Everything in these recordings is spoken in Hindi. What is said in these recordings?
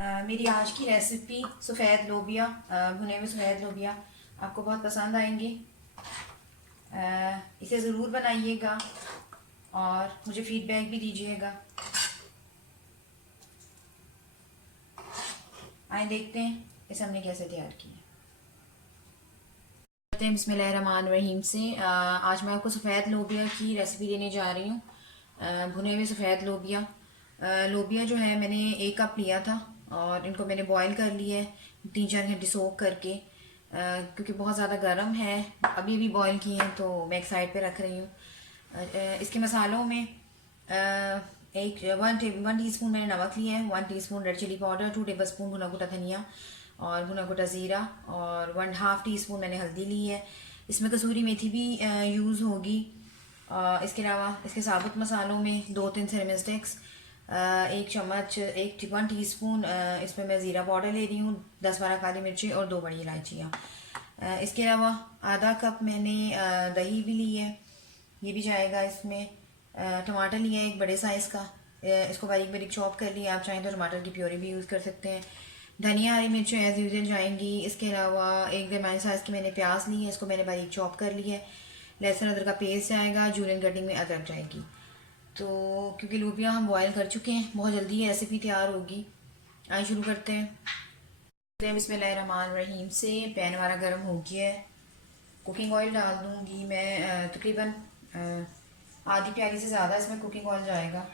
मेरी आज की रेसिपी सफ़ेद लोबिया, भुने हुए सफ़ेद लोबिया आपको बहुत पसंद आएंगे। इसे ज़रूर बनाइएगा और मुझे फ़ीडबैक भी दीजिएगा। आए देखते हैं इसे हमने कैसे तैयार किया। बिस्मिल्लाहिर्रहमानिर्रहीम से आज मैं आपको सफ़ेद लोबिया की रेसिपी देने जा रही हूँ। भुने हुए सफ़ेद लोबिया। लोबिया जो है मैंने 1 कप लिया था और इनको मैंने बॉईल कर लिया है 3-4 घंटे सोक करके, क्योंकि बहुत ज़्यादा गर्म है। अभी भी बॉईल किए हैं तो मैं एक साइड पे रख रही हूँ। इसके मसालों में एक 1 टीस्पून मैंने नमक लिया है, 1 teaspoon red chilli powder, 2 tablespoon भुना कुटा धनिया और भुना कुटा ज़ीरा और 1/2 टीस्पून मैंने हल्दी ली है। इसमें कसूरी मेथी भी यूज़ होगी। इसके अलावा इसके साबुत मसालों में 2-3 सिनेमन स्टिक्स, 1 चम्मच 1 टीस्पून इसमें मैं ज़ीरा पाउडर ले रही हूँ, 10-12 काली मिर्ची और 2 बड़ी इलायचियाँ। इसके अलावा आधा कप मैंने दही भी ली है, ये भी जाएगा इसमें। टमाटर लिया है 1 बड़े साइज़ का, इसको बारीक बारीक चॉप कर लिया। आप चाहें तो टमाटर की प्योरी भी यूज़ कर सकते हैं। धनिया हरी मिर्चें एज यूजल जाएंगी। इसके अलावा 1 बड़े साइज़ की मैंने प्याज ली है, इसको मैंने बारीक चॉप कर लिया है। लहसुन अदरक का पेस्ट जाएगा, जूलियन कटिंग में अदरक जाएगी। तो क्योंकि लोबिया हम बॉयल कर चुके हैं, बहुत जल्दी ये रेसिपी तैयार होगी। आइए शुरू करते हैं। बिस्मिल्लाहिर्रहमानिर्रहीम से पैन हमारा गर्म हो गया है। कुकिंग ऑयल डाल दूँगी मैं, तकरीबन आधी प्याली से ज़्यादा इसमें कुकिंग ऑयल जाएगा।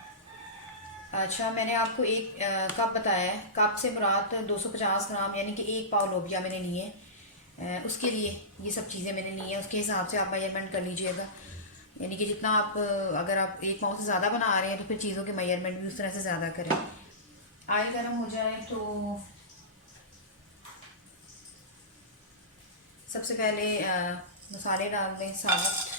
अच्छा, मैंने आपको 1 कप बताया है। कप से मुराद 250 ग्राम यानी कि 1 पाव लोबिया मैंने लिए। उसके लिए ये सब चीज़ें मैंने ली हैं, उसके हिसाब से आप मेजरमेंट कर लीजिएगा। यानी कि जितना आप, अगर आप 1 पाव से ज़्यादा बना रहे हैं तो फिर चीज़ों के मेजरमेंट भी उस तरह से ज़्यादा करें। ऑयल गर्म हो जाए तो सबसे पहले मसाले डाल दें साबुत।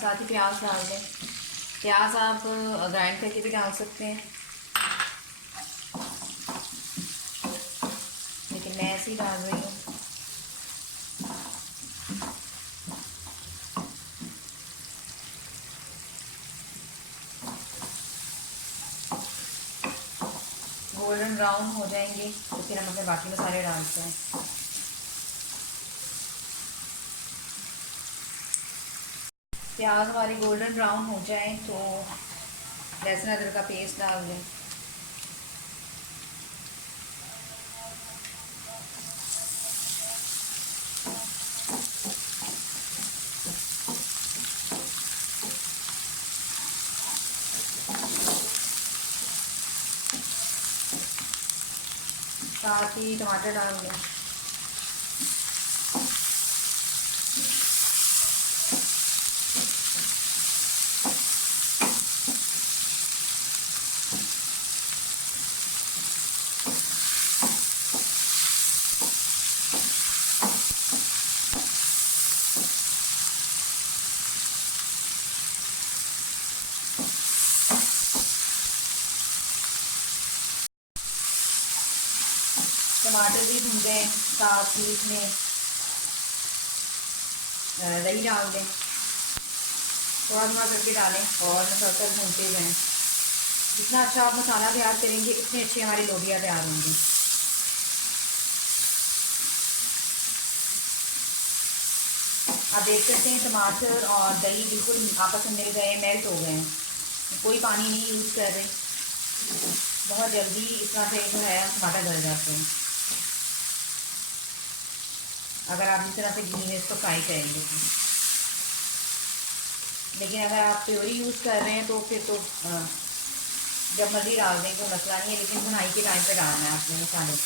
साथ ही प्याज डाल दें। प्याज आप ग्राइंड करके भी डाल सकते हैं, लेकिन मैं ऐसे ही डाल रही हूँ। गोल्डन ब्राउन हो जाएंगे तो फिर हम अपने बाकी मसाले डालते हैं। प्याज हमारी गोल्डन ब्राउन हो जाए तो लहसुन अदरक का पेस्ट डाल दें। साथ ही टमाटर डाल दें। टमाटर भी भून गए, साथ ही इसमें दही डाल दें। थोड़ा थोड़ा करके डालें और मसलसल भूनते जाएं। जितना अच्छा आप मसाला तैयार करेंगे उतने अच्छे हमारे लोबिया तैयार होंगे। आप देख सकते हैं टमाटर और दही बिल्कुल आपस में मिल गए, मेल्ट हो गए हैं। कोई पानी नहीं यूज़ कर रहे। बहुत जल्दी इस तरह से जो है टमाटर गल जाते हैं अगर आप इस तरह से घी में इसको फ्राई करेंगे तो। लेकिन अगर आप प्योरी यूज़ कर रहे हैं तो फिर तो जब मर्जी डाल दें कोई मसला नहीं है, लेकिन भुनाई के टाइम पे डालना है आपने मसाले।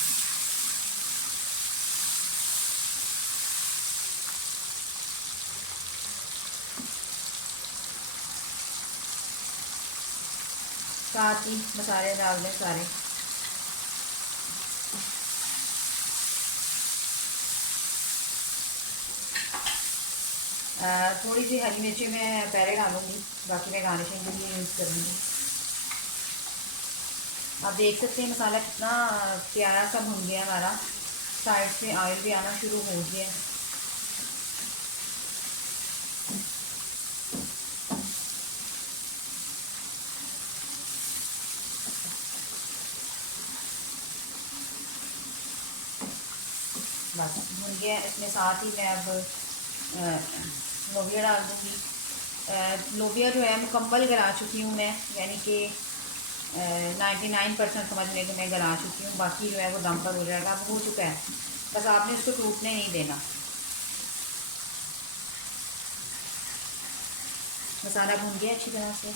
साथ ही मसाले डाल दें सारे। थोड़ी सी हरी मिर्ची मैं पहले डालूँगी, बाकी मैं गार्निशिंग के लिए यूज़ करूँगी। आप देख सकते हैं मसाला कितना प्यारा सा भुन गया हमारा, साइड से ऑयल भी आना शुरू हो गया है। बस भुन गया। इसमें साथ ही मैं अब लोबिया डाल दूँगी। लोबिया जो है मुकम्मल गला चुकी हूँ मैं, यानी कि 99% समझ लें तो मैं गला चुकी हूँ। बाकी जो है वो दम पर हो जाएगा, अब हो चुका है। बस आपने उसको टूटने नहीं देना। मसाला भून गया अच्छी तरह से।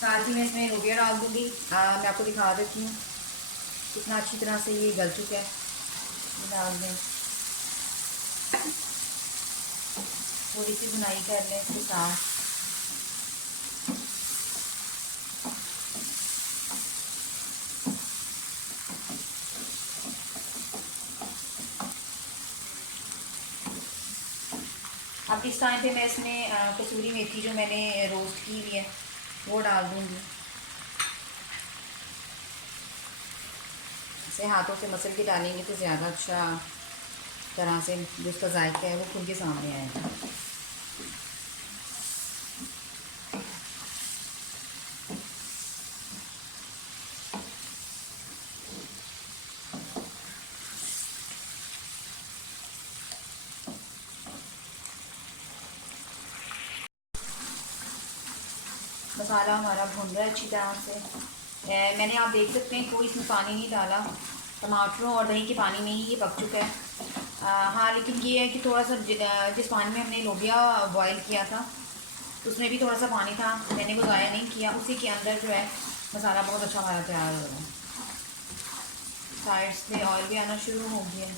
साथ ही मैं इसमें लोबिया डाल दूँगी। मैं आपको दिखा देती हूँ कितना अच्छी तरह से ये गल चुका है। डाल दें, थोड़ी सी बुनाई कर लें इसके साथ। अब इस टाइम पे मैं इसमें कसूरी मेथी जो मैंने रोस्ट की हुई है वो डाल दूँगी। इसे हाथों से मसल के डालेंगे तो ज़्यादा अच्छा तरह से जो उसका जायका है वो खुल के सामने आएगा। मसाला हमारा भुन रहा है अच्छी तरह से। मैंने, आप देख सकते हैं, कोई इसमें पानी नहीं डाला। टमाटरों और दही के पानी में ही ये पक चुका है। हाँ, लेकिन ये है कि थोड़ा सा जिस पानी में हमने लोबिया बॉईल किया था उसमें भी थोड़ा सा पानी था, मैंने वो ज़ाया नहीं किया। उसी के अंदर जो है मसाला बहुत अच्छा हमारा तैयार हो रहा है। साइड से ऑयल भी आना शुरू हो गया।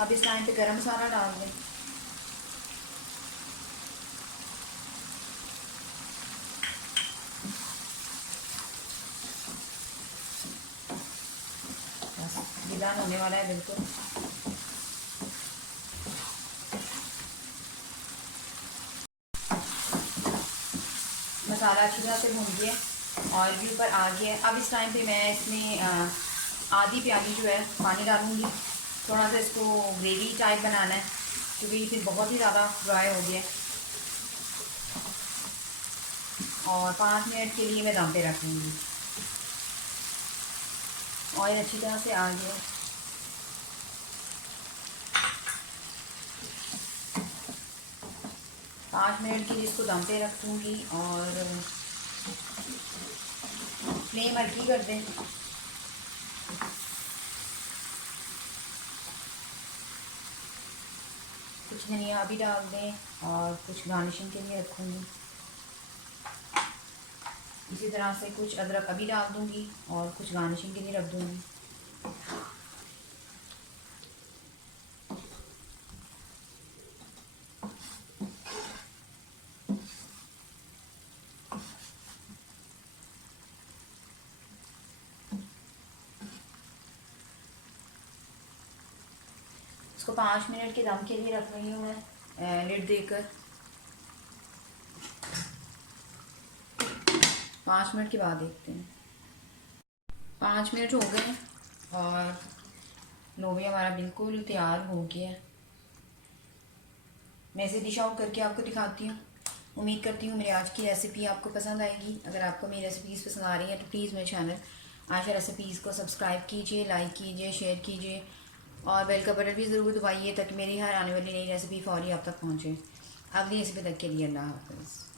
अब इस टाइम पे गरम मसाला डाल दें। बस गीला होने वाला है बिल्कुल। मसाला अच्छी तरह से भून गया, ऑयल भी ऊपर आ गया है। अब इस टाइम पे मैं इसमें आधी प्याली जो है पानी डालूँगी। थोड़ा सा इसको ग्रेवी टाइप बनाना है क्योंकि फिर बहुत ही ज़्यादा ड्राई हो गया। और 5 मिनट के लिए मैं दम पे रखूँगी। ऑयल अच्छी तरह से आ गया। 5 मिनट के लिए इसको दम पे रख दूँगी और फ्लेम हल्की कर दें। कुछ धनिया अभी डाल दें और कुछ गार्निशिंग के लिए रखूँगी। इसी तरह से कुछ अदरक अभी डाल दूँगी और कुछ गार्निशिंग के लिए रख दूँगी। इसको 5 मिनट के दम के लिए रख रही हूँ मैं, लिड देकर। 5 मिनट के बाद देखते हैं। 5 मिनट हो गए और लोबिया हमारा बिल्कुल तैयार हो गया है। मैं इसे डिश आउट करके आपको दिखाती हूँ। उम्मीद करती हूँ मेरी आज की रेसिपी आपको पसंद आएगी। अगर आपको मेरी रेसिपीज़ पसंद आ रही हैं तो प्लीज़ मेरे चैनल आयशा रेसिपीज़ को सब्सक्राइब कीजिए, लाइक कीजिए, शेयर कीजिए और बेल का बटन भी ज़रूर दबाइए ताकि मेरी हर आने वाली नई रेसिपी फौरी आप तक पहुँचे। अगली रेसिपी तक के लिए अल्लाह हाफ़िज़।